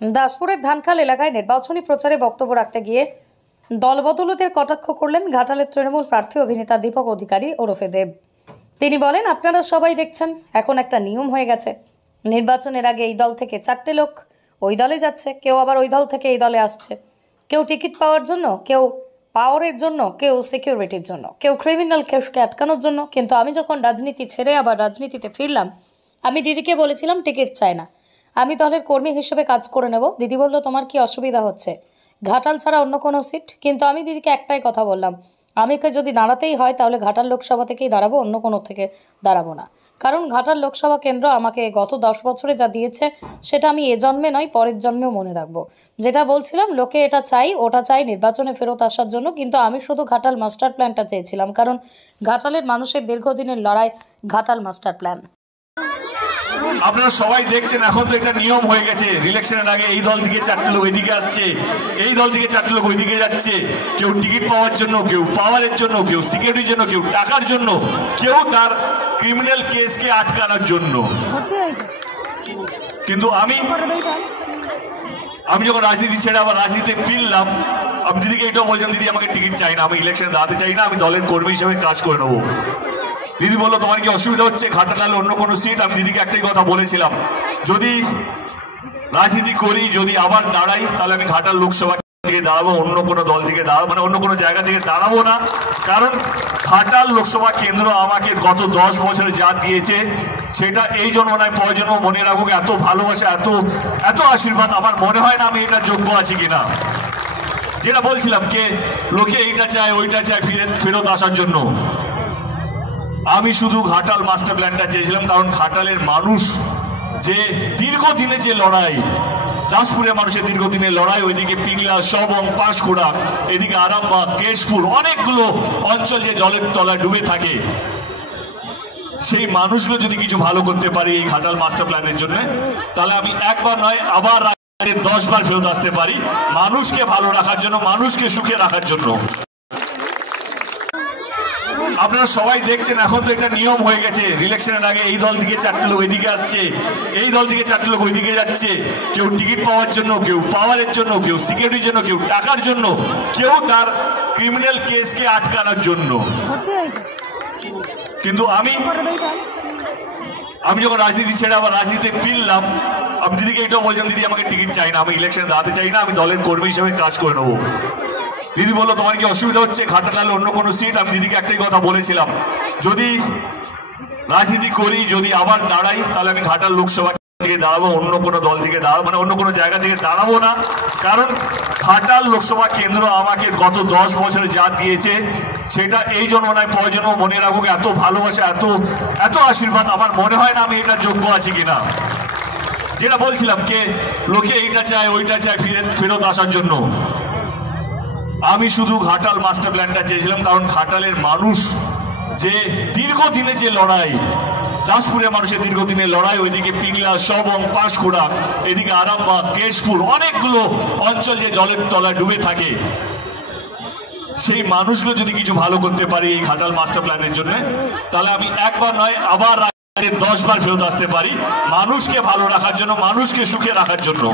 দাসপুরের ধানখাল এলাকায় নির্বাচনী প্রচারে বক্তব্য রাখতে গিয়ে দলবদলতের কটাক্ষ করলেন ঘাটালের তৃণমূল প্রার্থী অভিনেতা দীপক অধিকারী ওরফে দেব। তিনি বলেন, আপনারা সবাই দেখছেন এখন একটা নিয়ম হয়ে গেছে, নির্বাচনের আগে এই দল থেকে 4টে লোক ওই দলে যাচ্ছে, কেউ আবার ওই দল থেকে এই দলে আসছে, কেউ টিকিট পাওয়ার জন্য, কেউ পাওয়ারের জন্য, কেউ সিকিউরিটির জন্য, কেউ ক্রিমিনাল কেসকে আটকানোর জন্য। কিন্তু আমি যখন রাজনীতি ছেড়ে আবার রাজনীতিতে ফিরলাম, আমি দিদিকে বলেছিলাম টিকিট চাই না, আমি দলের কর্মী হিসেবে কাজ করে নেব। দিদি বলল, তোমার কি অসুবিধা হচ্ছে, ঘাটাল ছাড়া অন্য কোনো সিট? কিন্তু আমি দিদিকে একটাই কথা বললাম, আমাকে যদি দাঁড়াতেই হয় তাহলে ঘাটাল লোকসভা থেকেই দাঁড়াবো, অন্য কোনো থেকে দাঁড়াবো না। কারণ ঘাটাল লোকসভা কেন্দ্র আমাকে গত 10 বছরে যা দিয়েছে সেটা আমি এ জন্মে নয় পরের জন্মেও মনে রাখবো। যেটা বলছিলাম, লোকে এটা চাই ওটা চাই নির্বাচনে ফেরত আসার জন্য, কিন্তু আমি শুধু ঘাটাল মাস্টার প্ল্যানটা চেয়েছিলাম, কারণ ঘাটালের মানুষের দীর্ঘদিনের লড়াই ঘাটাল মাস্টার প্ল্যান। আপনারা সবাই দেখছেন এখন তো একটা নিয়ম হয়ে গেছে, ইলেকশনের আগে এই দল থেকে 4টে লোক এদিকে আসছে, এই দল থেকে 4টে লোক ওইদিকে যাচ্ছে, কেউ টিকিট পাওয়ার জন্য, কেউ পাওয়ারের জন্য, কেউ সিকিউরিটির জন্য, কেউ টাকার জন্য, কেউ তার ক্রিমিনাল কেসকে আটকানোর জন্য। কিন্তু আমি যখন রাজনীতি ছেড়ে আবার রাজনীতিতে ফিরলাম, আমি দিদিকে এটাও বলছিলাম, দিদি আমাকে টিকিট চাই না, আমি ইলেকশনে দাঁড়াতে চাই না, আমি দলের কর্মী হিসেবে কাজ করে নেবো। দিদি বললো, তোমার কি অসুবিধা হচ্ছে, ঘাটালে অন্য কোনো সিট? আমি দিদিকে একটাই কথা বলেছিলাম, যদি রাজনীতি করি, যদি আবার দাঁড়াই, তাহলে আমি ঘাটাল লোকসভা থেকে দাঁড়াবো, অন্য কোনো দল থেকে দাঁড়াবো, মানে অন্য কোনো জায়গা থেকে দাঁড়াবো না। কারণ ঘাটাল লোকসভা কেন্দ্র আমাকে গত 10 বছরে যা দিয়েছে সেটা এই জন্ম নয় পরের জন্ম মনে রাখুক। এত ভালোবাসা, এত আশীর্বাদ, আমার মনে হয় না আমি এটা যোগ্য আছি কিনা। যেটা বলছিলাম, কে লোকে এইটা চায় ওইটা চায় ফেরত আসার জন্য, আমি শুধু ঘাটাল মাস্টার প্ল্যানটা চেয়েছিলাম। কারণ ঘাটালের মানুষ যে দীর্ঘদিনের যে লড়াই, দাসপুরের মানুষের দীর্ঘদিনের লড়াই, ওইদিকে পিংলা, সবং, পাঁশকুড়া, এদিকে আরামবাগ, কেশপুর, অনেকগুলো অঞ্চল যে জলের তলায় ডুবে থাকে, সেই মানুষগুলো যদি কিছু ভালো করতে পারি এই ঘাটাল মাস্টার প্ল্যানের জন্য, তাহলে আমি একবার নয় আবার 10 বার ফেরত আসতে পারি, মানুষকে ভালো রাখার জন্য, মানুষকে সুখে রাখার জন্য। আপনারা সবাই দেখছেন এখন তো একটা নিয়ম হয়ে গেছে, ইলেকশনের আগে এই দল থেকে 4টে লোক এদিকে আসছে, এই দল থেকে 4টে লোক ওইদিকে যাচ্ছে, কেউ টিকিট পাওয়ার জন্য, কেউ পাওয়ারের জন্য, কেউ সিকিউরিটির জন্য, কেউ টাকার জন্য, কেউ তার ক্রিমিনাল কেসকে আটকানোর জন্য। কিন্তু আমি যখন রাজনীতি ছেড়ে আবার রাজনীতিতে ফিরলাম, আমি দিদিকে এটাও বলছিলাম, দিদি আমাকে টিকিট চাই না, আমি ইলেকশনে দাঁড়াতে চাই না, আমি দলের কর্মী হিসেবে কাজ করে নেবো। দিদি বললো, তোমার কি অসুবিধা হচ্ছে, ঘাটালে অন্য কোনো সিট? আমি দিদিকে একটাই কথা বলেছিলাম, যদি রাজনীতি করি, যদি আবার দাঁড়াই, তাহলে আমি ঘাটাল লোকসভা থেকে দাঁড়াবো, অন্য কোনো দল থেকে দাঁড়াবো, মানে অন্য কোনো জায়গা থেকে দাঁড়াবো না। কারণ ঘাটাল লোকসভা কেন্দ্র আমাকে গত 10 বছরে যা দিয়েছে সেটা এই জন্ম নয় পরের জন্ম মনে রাখুক। এত ভালোবাসা, এত আশীর্বাদ, আমার মনে হয় না আমি এটা যোগ্য আছি কিনা। যেটা বলছিলাম, কে লোকে এইটা চায় ওইটা চায় ফেরত আসার জন্য, আমি শুধু ঘাটাল মাস্টার প্ল্যানটা চেয়েছিলাম। কারণ ঘাটালের মানুষ যে দীর্ঘদিনের যে লড়াই, দাসপুরের মানুষের দীর্ঘদিনের লড়াই, ওইদিকে পিংলা, সবং, পাঁশকুড়া, এদিকে আরামবাগ, কেশপুর, অনেকগুলো অঞ্চল যে জলের তলায় ডুবে থাকে, সেই মানুষগুলো যদি কিছু ভালো করতে পারি এই ঘাটাল মাস্টার প্ল্যানের জন্য, তাহলে আমি একবার নয় আবার 10 বার ফেরত আসতে পারি, মানুষকে ভালো রাখার জন্য, মানুষকে সুখে রাখার জন্য।